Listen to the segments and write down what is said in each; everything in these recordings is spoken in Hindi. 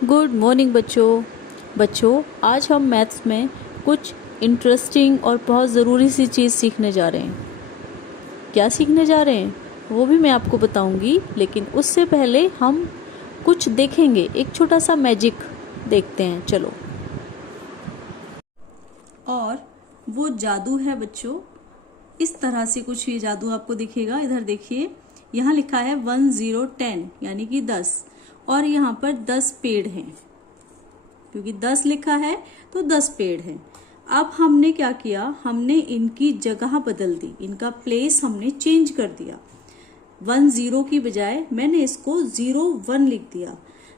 गुड मॉर्निंग बच्चों आज हम मैथ्स में कुछ इंटरेस्टिंग और बहुत ज़रूरी सी चीज़ सीखने जा रहे हैं। क्या सीखने जा रहे हैं वो भी मैं आपको बताऊंगी, लेकिन उससे पहले हम कुछ देखेंगे। एक छोटा सा मैजिक देखते हैं, चलो। और वो जादू है बच्चों, इस तरह से कुछ ये जादू आपको दिखेगा। इधर देखिए, यहाँ लिखा है 1 0 10 यानी कि 10, और यहाँ पर 10 पेड़ हैं, क्योंकि 10 लिखा है तो 10 पेड़ हैं। अब हमने क्या किया, हमने इनकी जगह बदल दी, इनका प्लेस हमने चेंज कर दिया। 1 0 की बजाय मैंने इसको 0 1 लिख दिया।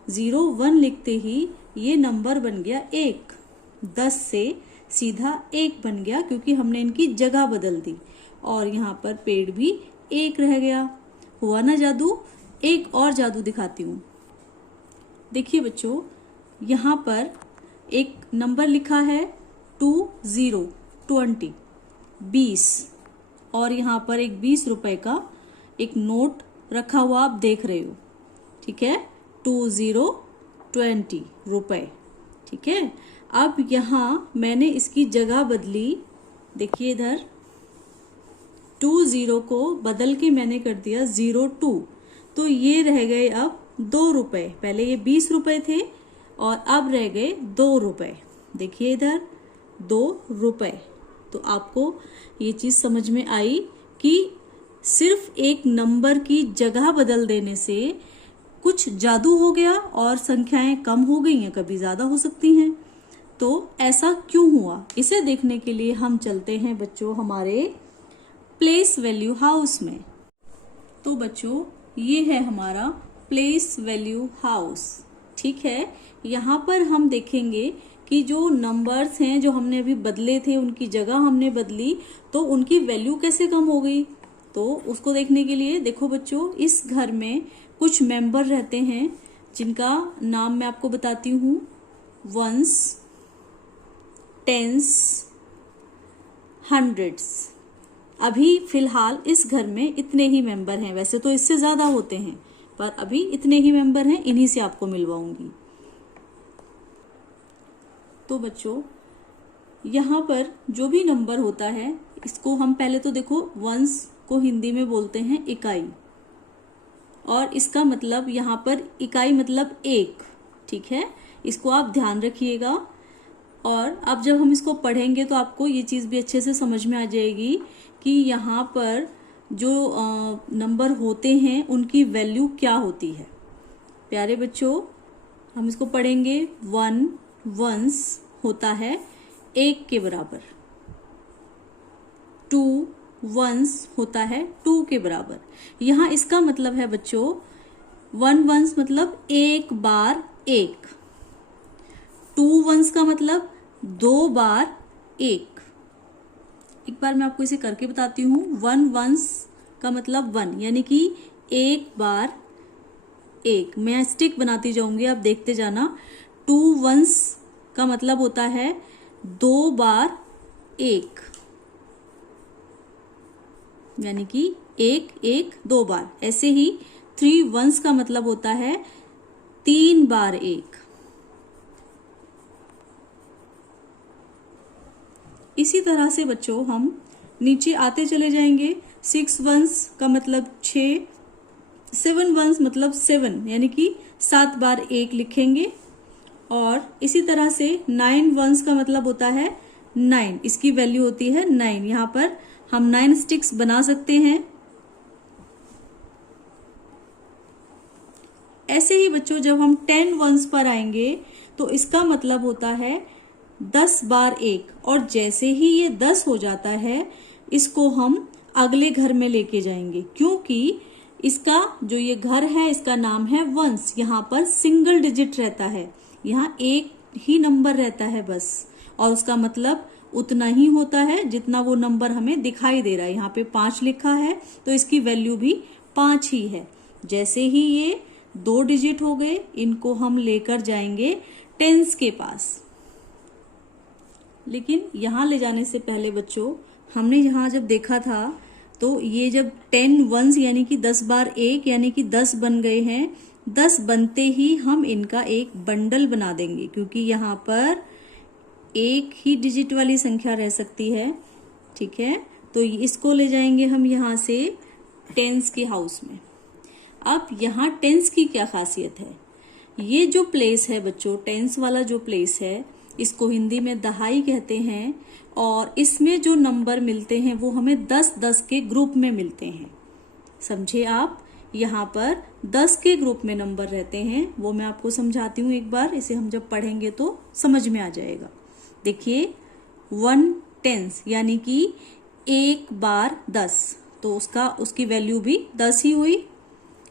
0 1 लिखते ही ये नंबर बन गया 1। 10 से सीधा 1 बन गया, क्योंकि हमने इनकी जगह बदल दी। और यहाँ पर पेड़ भी 1 रह गया। हुआ ना जादू। एक और जादू दिखाती हूँ। देखिए बच्चों, यहाँ पर एक नंबर लिखा है 20 और यहाँ पर एक 20 रुपए का एक नोट रखा हुआ आप देख रहे हो, ठीक है। 20 रुपए, ठीक है। अब यहाँ मैंने इसकी जगह बदली। देखिए इधर 20 को बदल के मैंने कर दिया 02, तो ये रह गए अब 2 रुपए। पहले ये 20 रुपए थे और अब रह गए 2 रुपए। देखिए इधर 2 रुपए। तो आपको ये चीज समझ में आई कि सिर्फ एक नंबर की जगह बदल देने से कुछ जादू हो गया और संख्याएं कम हो गई हैं, कभी ज्यादा हो सकती हैं। तो ऐसा क्यों हुआ, इसे देखने के लिए हम चलते हैं बच्चों हमारे प्लेस वैल्यू हाउस में। तो बच्चों, ये है हमारा प्लेस वैल्यू हाउस, ठीक है। यहाँ पर हम देखेंगे कि जो नंबर्स हैं जो हमने अभी बदले थे, उनकी जगह हमने बदली, तो उनकी वैल्यू कैसे कम हो गई। तो उसको देखने के लिए देखो बच्चों, इस घर में कुछ मेंबर रहते हैं जिनका नाम मैं आपको बताती हूँ। 1s 10s 100s। अभी फिलहाल इस घर में इतने ही मेंबर हैं, वैसे तो इससे ज्यादा होते हैं, पर अभी इतने ही मेंबर हैं, इन्हीं से आपको मिलवाऊंगी। तो बच्चों, यहाँ पर जो भी नंबर होता है, इसको हम पहले तो देखो, वंस को हिंदी में बोलते हैं इकाई, और इसका मतलब यहाँ पर इकाई मतलब 1, ठीक है। इसको आप ध्यान रखिएगा। और अब जब हम इसको पढ़ेंगे तो आपको ये चीज भी अच्छे से समझ में आ जाएगी कि यहाँ पर जो नंबर होते हैं उनकी वैल्यू क्या होती है। प्यारे बच्चों, हम इसको पढ़ेंगे। 1 वंस होता है 1 के बराबर। 2 वंस होता है 2 के बराबर। यहाँ इसका मतलब है बच्चों, 1 वंस मतलब 1 बार 1। 2 वंस का मतलब 2 बार 1। एक बार मैं आपको इसे करके बताती हूँ। 1 वंस का मतलब 1 यानी कि 1 बार 1। मैं स्टिक बनाती जाऊंगी, आप देखते जाना। 2 वंस का मतलब होता है 2 बार 1, यानी कि 1 1 2 बार। ऐसे ही 3 वंस का मतलब होता है 3 बार 1। इसी तरह से बच्चों हम नीचे आते चले जाएंगे। 6 वंस का मतलब 6, 7 वंस मतलब 7 यानी कि 7 बार 1 लिखेंगे। और इसी तरह से 9 वंस का मतलब होता है 9, इसकी वैल्यू होती है 9। यहाँ पर हम 9 स्टिक्स बना सकते हैं। ऐसे ही बच्चों, जब हम 10 वंस पर आएंगे तो इसका मतलब होता है 10 बार 1। और जैसे ही ये 10 हो जाता है, इसको हम अगले घर में लेके जाएंगे, क्योंकि इसका जो ये घर है इसका नाम है वंस। यहाँ पर सिंगल डिजिट रहता है, यहाँ एक ही नंबर रहता है बस, और उसका मतलब उतना ही होता है जितना वो नंबर हमें दिखाई दे रहा है। यहाँ पे 5 लिखा है तो इसकी वैल्यू भी 5 ही है। जैसे ही ये 2 डिजिट हो गए, इनको हम लेकर जाएंगे टेंस के पास। लेकिन यहाँ ले जाने से पहले बच्चों, हमने यहाँ जब देखा था तो ये जब 10 वंस यानी कि 10 बार 1 यानी कि 10 बन गए हैं, 10 बनते ही हम इनका एक बंडल बना देंगे, क्योंकि यहाँ पर एक ही डिजिट वाली संख्या रह सकती है। ठीक है, तो इसको ले जाएंगे हम यहाँ से टेंस के हाउस में। अब यहाँ टेंस की क्या खासियत है, ये जो प्लेस है बच्चों, टेंस वाला जो प्लेस है, इसको हिंदी में दहाई कहते हैं, और इसमें जो नंबर मिलते हैं वो हमें 10-10 के ग्रुप में मिलते हैं। समझे आप, यहाँ पर 10 के ग्रुप में नंबर रहते हैं, वो मैं आपको समझाती हूँ एक बार, इसे हम जब पढ़ेंगे तो समझ में आ जाएगा। देखिए 1 टेंस यानी कि 1 बार 10, तो उसकी वैल्यू भी 10 ही हुई।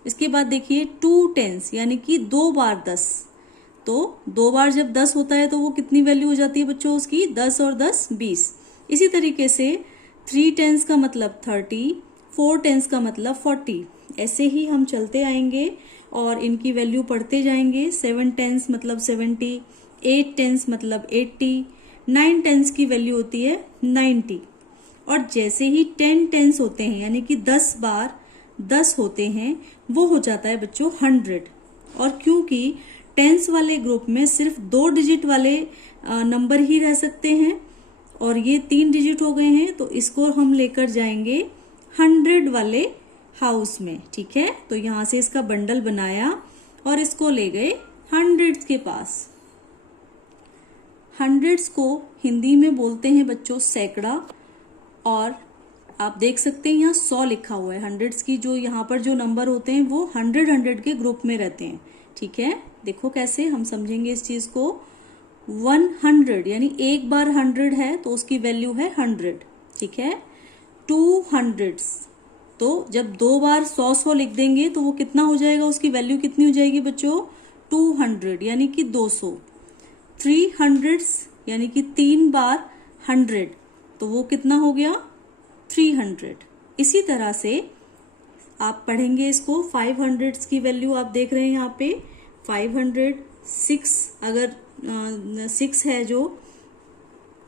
इसके बाद देखिए 2 टेंस यानी कि 2 बार 10, तो 2 बार जब 10 होता है तो वो कितनी वैल्यू हो जाती है बच्चों उसकी, 10 और 10 20। इसी तरीके से 3 टेंस का मतलब 30, 4 टेंस का मतलब 40। ऐसे ही हम चलते आएंगे और इनकी वैल्यू पढ़ते जाएंगे। 7 टेंस मतलब 70, 8 टेंस मतलब 80, 9 टेंस की वैल्यू होती है 90। और जैसे ही 10 टेंस होते हैं यानी कि 10 बार 10 होते हैं, वो हो जाता है बच्चों 100। और क्योंकि टेंस वाले ग्रुप में सिर्फ 2 डिजिट वाले नंबर ही रह सकते हैं और ये 3 डिजिट हो गए हैं, तो इसको हम लेकर जाएंगे 100 वाले हाउस में। ठीक है, तो यहां से इसका बंडल बनाया और इसको ले गए 100 के पास। 100 को हिंदी में बोलते हैं बच्चों सैकड़ा, और आप देख सकते हैं यहाँ 100 लिखा हुआ है। 100 की जो यहाँ पर जो नंबर होते हैं वो 100 के ग्रुप में रहते हैं। ठीक है, देखो कैसे हम समझेंगे इस चीज को। 100 यानी 1 बार 100 है तो उसकी वैल्यू है 100। ठीक है, 200, तो जब 2 बार 100 लिख देंगे तो वो कितना हो जाएगा, उसकी वैल्यू कितनी हो जाएगी बच्चों, 200 यानी कि 200। 300 यानी कि 3 बार 100, तो वो कितना हो गया, 300। इसी तरह से आप पढ़ेंगे इसको। 500 की वैल्यू आप देख रहे हैं यहाँ पे 500, 6 अगर 6 है जो,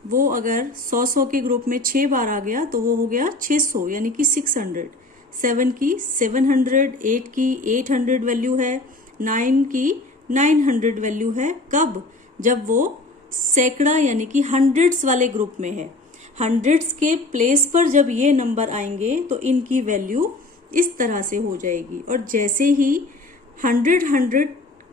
वो अगर 100 के ग्रुप में 6 बार आ गया तो वो हो गया 600 यानी कि 600। 7 की 700, 8 की 800 वैल्यू है, 9 की 900 वैल्यू है। कब, जब वो सैकड़ा यानी कि 100 वाले ग्रुप में है। 100 के प्लेस पर जब ये नंबर आएंगे तो इनकी वैल्यू इस तरह से हो जाएगी। और जैसे ही 100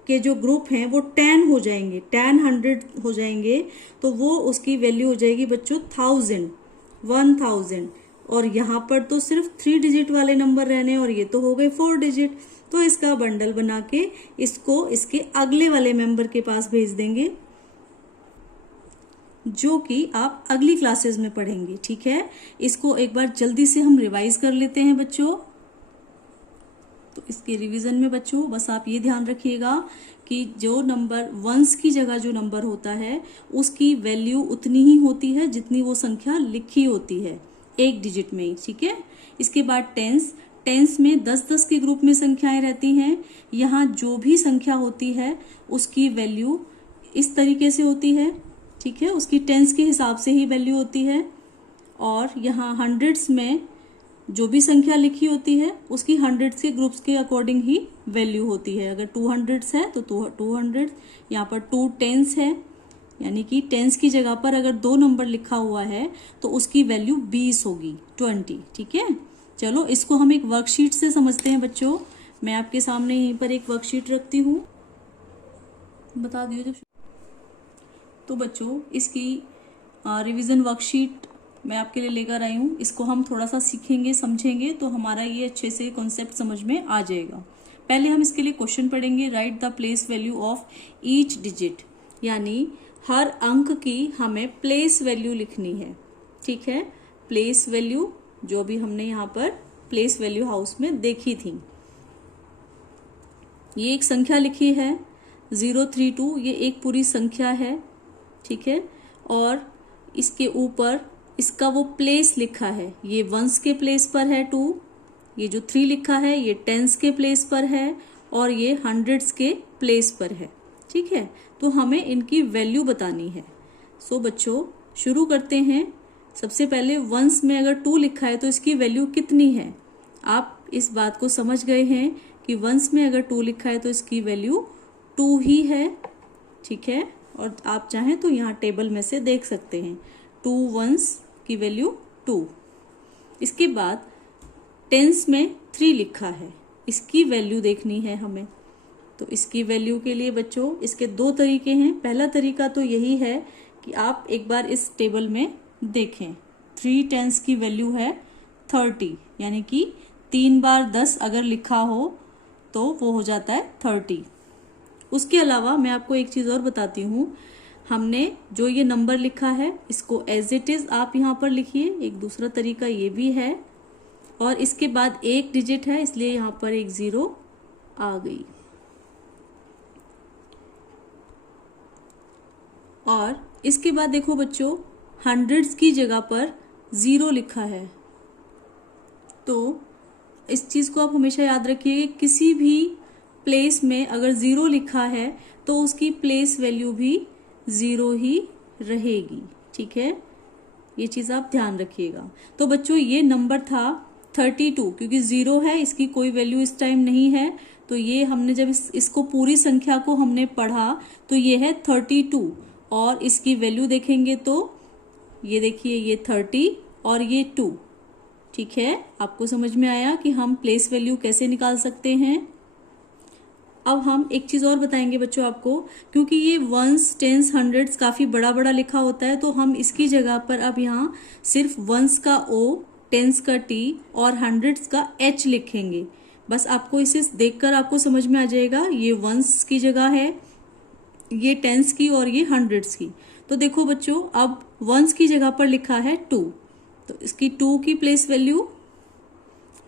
के जो ग्रुप हैं वो 10 हो जाएंगे, 10 हो जाएंगे, तो वो उसकी वैल्यू हो जाएगी बच्चों 1000। और यहाँ पर तो सिर्फ 3 डिजिट वाले नंबर रहने, और ये तो हो गए 4 डिजिट। तो इसका बंडल बना के इसको इसके अगले वाले मेंबर के पास भेज देंगे, जो कि आप अगली क्लासेस में पढ़ेंगे। ठीक है, इसको एक बार जल्दी से हम रिवाइज कर लेते हैं बच्चों। तो इसके रिवीजन में बच्चों बस आप ये ध्यान रखिएगा कि जो नंबर वंस की जगह जो नंबर होता है उसकी वैल्यू उतनी ही होती है जितनी वो संख्या लिखी होती है, 1 डिजिट में ही। ठीक है, इसके बाद टेंस में 10-10 के ग्रुप में संख्याएं रहती हैं। यहाँ जो भी संख्या होती है उसकी वैल्यू इस तरीके से होती है। ठीक है, उसकी टेंस के हिसाब से ही वैल्यू होती है। और यहाँ 100 में जो भी संख्या लिखी होती है उसकी 100 के ग्रुप्स के अकॉर्डिंग ही वैल्यू होती है। अगर 200 है तो 200, यहाँ पर 2 टेंस है यानी कि टेंस की जगह पर अगर 2 नंबर लिखा हुआ है तो उसकी वैल्यू 20 होगी, 20। ठीक है, चलो इसको हम एक वर्कशीट से समझते हैं बच्चों। मैं आपके सामने यहीं पर एक वर्कशीट रखती हूँ, बता दियो जब। तो बच्चों इसकी रिवीजन वर्कशीट मैं आपके लिए लेकर आई हूँ। इसको हम थोड़ा सा सीखेंगे, समझेंगे, तो हमारा ये अच्छे से कॉन्सेप्ट समझ में आ जाएगा। पहले हम इसके लिए क्वेश्चन पढ़ेंगे। Right the place value of each digit, यानी हर अंक की हमें प्लेस वैल्यू लिखनी है। ठीक है, प्लेस वैल्यू जो भी हमने यहाँ पर प्लेस वैल्यू हाउस में देखी थी। ये एक संख्या लिखी है 032, ये एक पूरी संख्या है। ठीक है, और इसके ऊपर इसका वो प्लेस लिखा है, ये वंस के प्लेस पर है 2, ये जो 3 लिखा है ये टेंस के प्लेस पर है, और ये 100 के प्लेस पर है। ठीक है, तो हमें इनकी वैल्यू बतानी है। सो बच्चों शुरू करते हैं। सबसे पहले वंस में अगर 2 लिखा है तो इसकी वैल्यू कितनी है। आप इस बात को समझ गए हैं कि वंस में अगर 2 लिखा है तो इसकी वैल्यू 2 ही है, ठीक है। और आप चाहें तो यहाँ टेबल में से देख सकते हैं 2 वंस की वैल्यू 2। इसके बाद टेंस में 3 लिखा है, इसकी वैल्यू देखनी है हमें। तो इसकी वैल्यू के लिए बच्चों इसके 2 तरीके हैं। पहला तरीका तो यही है कि आप एक बार इस टेबल में देखें। 3 टेंस की वैल्यू है 30, यानी कि 3 बार 10 अगर लिखा हो तो वो हो जाता है 30। उसके अलावा मैं आपको एक चीज़ और बताती हूँ। हमने जो ये नंबर लिखा है इसको एज इट इज़ आप यहाँ पर लिखिए। एक दूसरा तरीका ये भी है, और इसके बाद 1 डिजिट है इसलिए यहाँ पर एक 0 आ गई। और इसके बाद देखो बच्चों, हंड्रेड्स की जगह पर 0 लिखा है। तो इस चीज़ को आप हमेशा याद रखिए, किसी भी प्लेस में अगर 0 लिखा है तो उसकी प्लेस वैल्यू भी 0 ही रहेगी, ठीक है। ये चीज़ आप ध्यान रखिएगा। तो बच्चों ये नंबर था 32, क्योंकि 0 है इसकी कोई वैल्यू इस टाइम नहीं है। तो ये हमने जब इसको पूरी संख्या को हमने पढ़ा तो ये है 32, और इसकी वैल्यू देखेंगे तो ये देखिए ये 30 और ये 2, ठीक है। आपको समझ में आया कि हम प्लेस वैल्यू कैसे निकाल सकते हैं। अब हम एक चीज और बताएंगे बच्चों आपको, क्योंकि ये वंस, टेंस, हंड्रेड्स काफी बड़ा बड़ा लिखा होता है, तो हम इसकी जगह पर अब यहाँ सिर्फ वंस का O, टेंस का T और हंड्रेड्स का H लिखेंगे। बस आपको इसे देखकर आपको समझ में आ जाएगा, ये वंस की जगह है, ये टेंस की और ये हंड्रेड्स की। तो देखो बच्चों, अब वंस की जगह पर लिखा है 2, तो इसकी 2 की प्लेस वैल्यू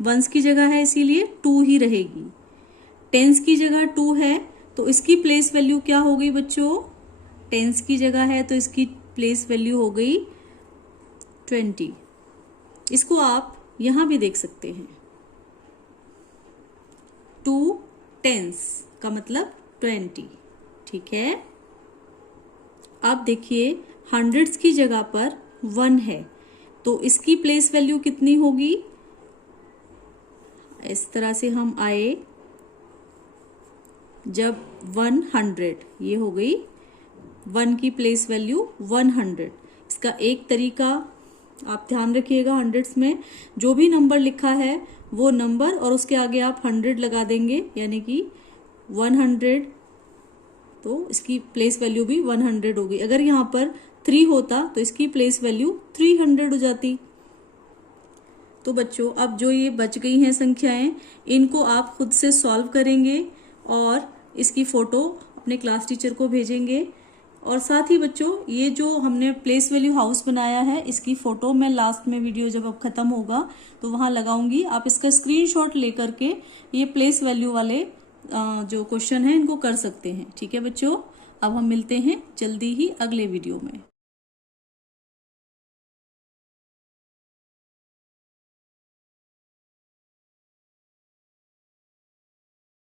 वंस की जगह है इसीलिए 2 ही रहेगी। टेंस की जगह 2 है तो इसकी प्लेस वैल्यू क्या हो गई बच्चों, टेंस की जगह है तो इसकी प्लेस वैल्यू हो गई 20। इसको आप यहां भी देख सकते हैं, 2 टेंस का मतलब 20, ठीक है। अब देखिए हंड्रेड्स की जगह पर 1 है तो इसकी प्लेस वैल्यू कितनी होगी। इस तरह से हम आए, जब 100, ये हो गई 1 की प्लेस वैल्यू 100। इसका एक तरीका आप ध्यान रखिएगा, हंड्रेड्स में जो भी नंबर लिखा है वो नंबर और उसके आगे आप 100 लगा देंगे, यानी कि 100, तो इसकी प्लेस वैल्यू भी 100 होगी। अगर यहाँ पर 3 होता तो इसकी प्लेस वैल्यू 300 हो जाती। तो बच्चों अब जो ये बच गई हैं संख्याएं, इनको आप खुद से सॉल्व करेंगे और इसकी फोटो अपने क्लास टीचर को भेजेंगे। और साथ ही बच्चों ये जो हमने प्लेस वैल्यू हाउस बनाया है, इसकी फोटो मैं लास्ट में वीडियो जब अब खत्म होगा तो वहां लगाऊंगी। आप इसका स्क्रीनशॉट लेकर के ये प्लेस वैल्यू वाले जो क्वेश्चन है इनको कर सकते हैं, ठीक है बच्चों। अब हम मिलते हैं जल्दी ही अगले वीडियो में।